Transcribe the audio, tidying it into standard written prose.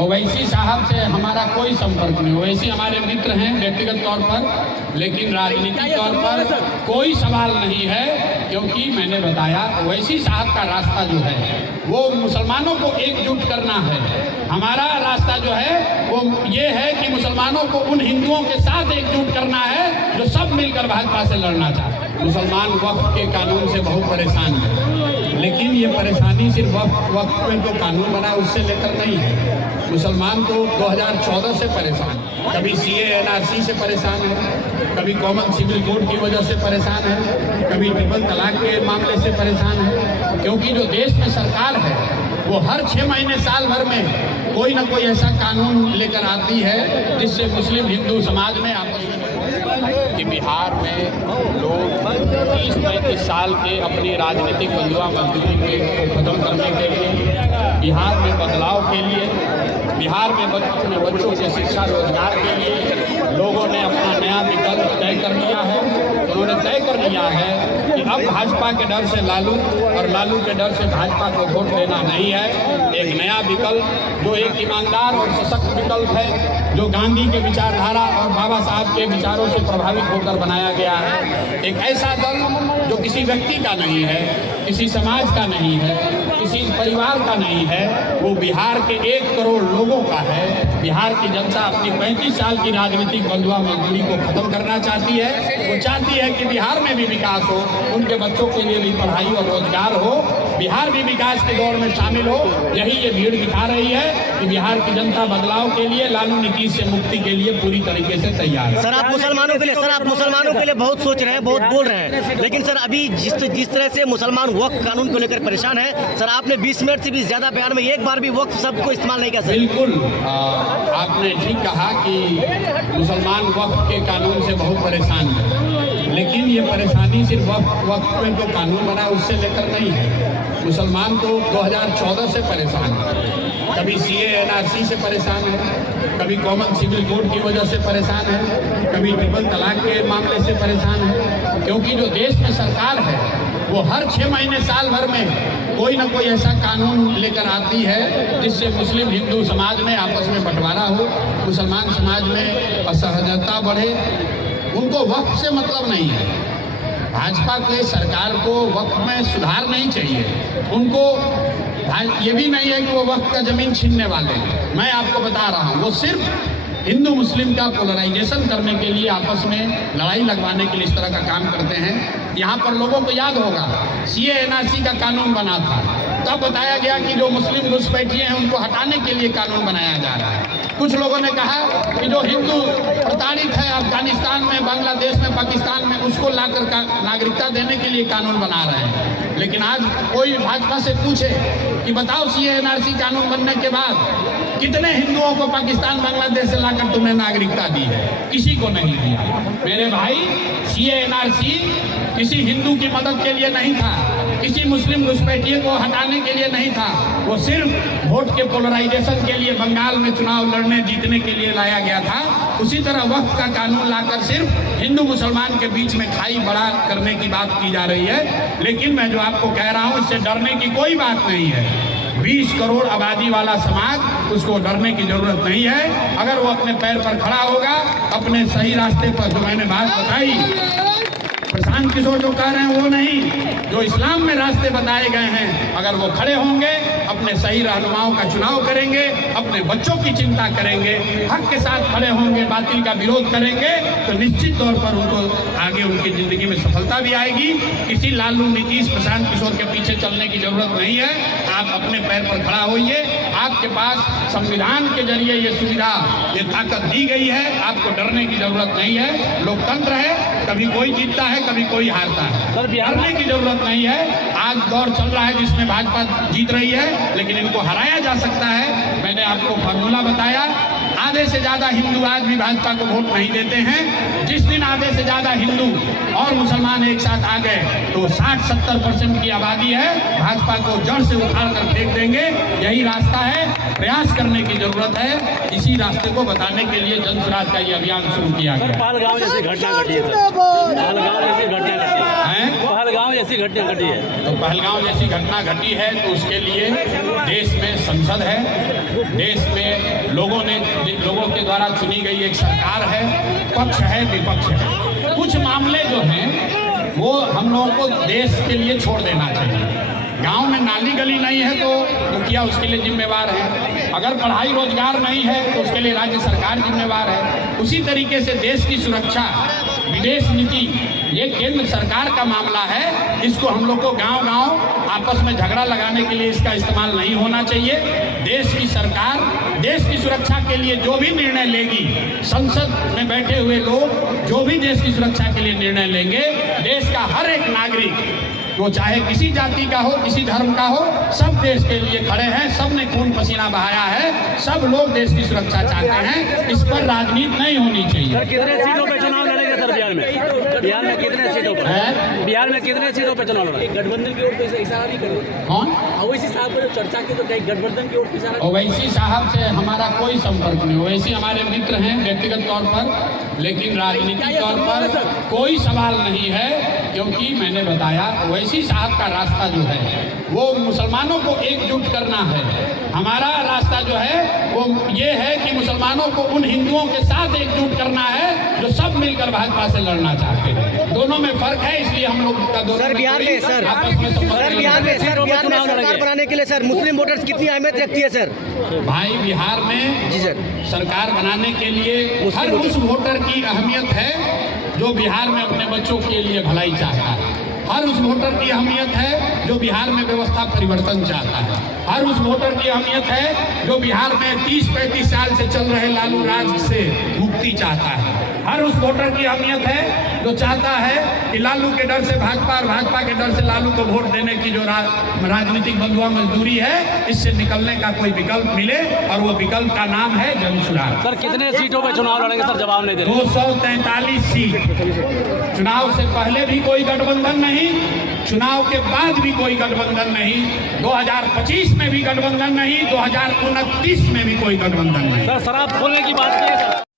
ओवैसी साहब से हमारा कोई संपर्क नहीं। ओवैसी हमारे मित्र हैं व्यक्तिगत तौर पर, लेकिन राजनीतिक तौर पर कोई सवाल नहीं है, क्योंकि मैंने बताया ओवैसी साहब का रास्ता जो है वो मुसलमानों को एकजुट करना है। हमारा रास्ता जो है वो ये है कि मुसलमानों को उन हिंदुओं के साथ एकजुट करना है जो सब मिलकर भाजपा से लड़ना चाहते हैं। मुसलमान वक्फ के कानून से बहुत परेशान है, लेकिन ये परेशानी सिर्फ वक्फ में जो कानून बना उससे लेकर नहीं है। मुसलमान तो 2014 से परेशान, कभी CA NRC से परेशान है, कभी कॉमन सिविल कोड की वजह से परेशान है, कभी ट्रिपल तलाक के मामले से परेशान है, क्योंकि जो देश में सरकार है वो हर 6 महीने साल भर में कोई ना कोई ऐसा कानून लेकर आती है जिससे मुस्लिम हिंदू समाज में आपस में कि बिहार में लोग 30-35 साल के अपनी राजनीतिक बंधुआ मजदूरी को खत्म करने के लिए, बिहार में बदलाव के लिए, बिहार में बच्चों के शिक्षा रोजगार के लिए लोगों ने अपना नया विकल्प तय कर लिया है। उन्होंने तय कर लिया है कि अब भाजपा के डर से लालू और लालू के डर से भाजपा को वोट देना नहीं है। एक नया विकल्प जो एक ईमानदार और सशक्त विकल्प है, जो गांधी के विचारधारा और बाबा साहब के विचारों से प्रभावित होकर बनाया गया है। एक ऐसा दल जो किसी व्यक्ति का नहीं है, किसी समाज का नहीं है, किसी परिवार का नहीं है, वो बिहार के 1 करोड़ लोगों का है। बिहार की जनता अपनी 35 साल की राजनीतिक बंधुआ मजदूरी को खत्म करना चाहती है। वो चाहती है कि बिहार में भी विकास हो, उनके बच्चों के लिए भी पढ़ाई और रोजगार हो, बिहार भी विकास के दौर में शामिल हो। यही ये भीड़ दिखा रही है कि बिहार की जनता बदलाव के लिए, लालू नीतीश से मुक्ति के लिए पूरी तरीके से तैयार है। सर आप मुसलमानों के लिए बहुत सोच रहे हैं, बहुत बोल रहे हैं, लेकिन सर अभी जिस तरह से मुसलमान वक्फ कानून को लेकर परेशान है, सर आपने 20 मिनट से भी ज्यादा बयान में एक बार भी वक्फ शब्द को इस्तेमाल नहीं किया। बिल्कुल आपने ठीक कहा कि मुसलमान वक्फ के कानून से बहुत परेशान है, लेकिन ये परेशानी सिर्फ वक्फ में जो कानून बना उससे लेकर नहीं है। मुसलमान तो 2014 से परेशान है, कभी CA NRC से परेशान है, कभी कॉमन सिविल कोड की वजह से परेशान है, कभी ट्रिपल तलाक के मामले से परेशान है, क्योंकि जो देश में सरकार है वो हर 6 महीने साल भर में कोई ना कोई ऐसा कानून लेकर आती है जिससे मुस्लिम हिंदू समाज में आपस में बंटवारा हो, मुसलमान समाज में असहजता बढ़े। उनको वक्फ से मतलब नहीं है। भाजपा के सरकार को वक्फ में सुधार नहीं चाहिए। उनको ये भी नहीं है कि वो वक्फ का जमीन छीनने वाले हैं। मैं आपको बता रहा हूँ, वो सिर्फ हिंदू मुस्लिम का पोलराइजेशन करने के लिए, आपस में लड़ाई लगवाने के लिए इस तरह का काम करते हैं। यहाँ पर लोगों को याद होगा CA NRC का कानून बना था, तब बताया गया कि जो मुस्लिम घुसपैठिए हैं उनको हटाने के लिए कानून बनाया जा रहा है। कुछ लोगों ने कहा कि जो हिंदू प्रताड़ित है अफगानिस्तान में, बांग्लादेश में, पाकिस्तान में, उसको लाकर नागरिकता देने के लिए कानून बना रहे हैं। लेकिन आज कोई भाजपा से पूछे कि बताओ CA NRC कानून बनने के बाद कितने हिंदुओं को पाकिस्तान बांग्लादेश से लाकर तुमने नागरिकता दी है? किसी को नहीं दिया। मेरे भाई, CA NRC किसी हिंदू की मदद के लिए नहीं था, किसी मुस्लिम घुसपैठिए को हटाने के लिए नहीं था। वो सिर्फ वोट के पोलराइजेशन के लिए बंगाल में चुनाव लड़ने जीतने के लिए लाया गया था। उसी तरह वक्फ का कानून लाकर सिर्फ हिंदू मुसलमान के बीच में खाई बड़ा करने की बात की जा रही है। लेकिन मैं जो आपको कह रहा हूँ, इससे डरने की कोई बात नहीं है। 20 करोड़ आबादी वाला समाज, उसको डरने की जरूरत नहीं है। अगर वो अपने पैर पर खड़ा होगा, अपने सही रास्ते पर, जो मैंने बात बताई, प्रशांत किशोर जो कह रहे हैं वो नहीं, जो इस्लाम में रास्ते बताए गए हैं, अगर वो खड़े होंगे, अपने सही रहनुमाओं का चुनाव करेंगे, अपने बच्चों की चिंता करेंगे, हक के साथ खड़े होंगे, बातिल का विरोध करेंगे, तो निश्चित तौर पर उनको आगे उनकी जिंदगी में सफलता भी आएगी। किसी लालू नीतीश प्रशांत किशोर के पीछे चलने की जरूरत नहीं है। आप अपने पैर पर खड़ा होइए। आपके पास संविधान के जरिए ये सुविधा, ये ताकत दी गई है, आपको डरने की जरूरत नहीं है। लोकतंत्र है, कभी कोई जीतता है, कभी कोई हारता है। डरने की जरूरत नहीं है। आज दौर चल रहा है जिसमें भाजपा जीत रही है, लेकिन इनको हराया जा सकता है। मैंने आपको फॉर्मूला बताया। आधे से ज्यादा हिंदू आज भी भाजपा को वोट नहीं देते हैं। जिस दिन आधे से ज्यादा हिंदू और मुसलमान एक साथ आ गए तो 60-70% की आबादी है, भाजपा को जड़ से उखाड़ कर फेंक देंगे। यही रास्ता है, प्रयास करने की जरूरत है। इसी रास्ते को बताने के लिए जन स्वराज का ये अभियान शुरू किया गया। पहलगाम जैसी घटना घटी है, पहलगाम जैसी घटना घटी है, तो पहलगाम जैसी घटना घटी है तो उसके लिए देश में संसद है, देश में लोगों के द्वारा चुनी गई एक सरकार है, पक्ष है, विपक्ष है। कुछ मामले जो हैं वो हम लोगों को देश के लिए छोड़ देना चाहिए। गांव में नाली गली नहीं है तो मुखिया उसके लिए जिम्मेवार है, अगर पढ़ाई रोजगार नहीं है तो उसके लिए राज्य सरकार जिम्मेवार है। उसी तरीके से देश की सुरक्षा, विदेश नीति, ये केंद्र सरकार का मामला है। इसको हम लोग को गांव-गांव आपस में झगड़ा लगाने के लिए इसका इस्तेमाल नहीं होना चाहिए। देश की सरकार देश की सुरक्षा के लिए जो भी निर्णय लेगी, संसद में बैठे हुए लोग जो भी देश की सुरक्षा के लिए निर्णय लेंगे, देश का हर एक नागरिक, वो चाहे किसी जाति का हो, किसी धर्म का हो, सब देश के लिए खड़े हैं। सब ने खून पसीना बहाया है, सब लोग देश की सुरक्षा चाहते हैं। इस पर राजनीति नहीं होनी चाहिए। सर कितने सीटों पे चुनाव लड़ेंगे सर बिहार में? बिहार में कितने सीटों पर? बिहार में कितने सीटों पे चुनाव लड़ेंगे? गठबंधन की ओर से इशारा भी करो। कौन? ओवैसी साहब को चर्चा की तो गठबंधन की ओर से इशारा। ओवैसी साहब से हमारा कोई संपर्क नहीं। ओवैसी हमारे मित्र हैं व्यक्तिगत तौर पर, लेकिन राजनीतिक तौर पर कोई सवाल नहीं है, क्योंकि मैंने बताया ओवैसी साहब का रास्ता जो है वो मुसलमानों को एकजुट करना है। हमारा रास्ता जो है वो ये है कि मुसलमानों को उन हिंदुओं के साथ एकजुट करना है जो सब मिलकर भाजपा से लड़ना चाहते हैं। दोनों में फर्क है, इसलिए हम लोग का दोनों सर बिहार में सर बिहार में सरकार बनाने के लिए सर मुस्लिम वोटर्स कितनी अहमियत रखती है सर? भाई बिहार में जी सर, सरकार बनाने के लिए हर उस वोटर की अहमियत है जो बिहार में अपने बच्चों के लिए भलाई चाहता है। हर उस वोटर की अहमियत है जो बिहार में व्यवस्था परिवर्तन चाहता है। हर उस वोटर की अहमियत है जो बिहार में 30-35 साल से चल रहे लालू राज से मुक्ति चाहता है। हर उस वोटर की अहमियत है जो चाहता है कि लालू के डर से भाजपा और भाजपा के डर से लालू को वोट देने की जो राजनीतिक बंधुआ मजदूरी है, इससे निकलने का कोई विकल्प मिले, और वो विकल्प का नाम है जन सुराग। सर कितने सीटों पे चुनाव लड़ेंगे सर? जवाब नहीं दे रहे। 243 सीट। चुनाव से पहले भी कोई गठबंधन नहीं, चुनाव के बाद भी कोई गठबंधन नहीं, 2025 में भी गठबंधन नहीं, 2029 में भी कोई गठबंधन नहीं। सर शराब खोलने की बात की है सर।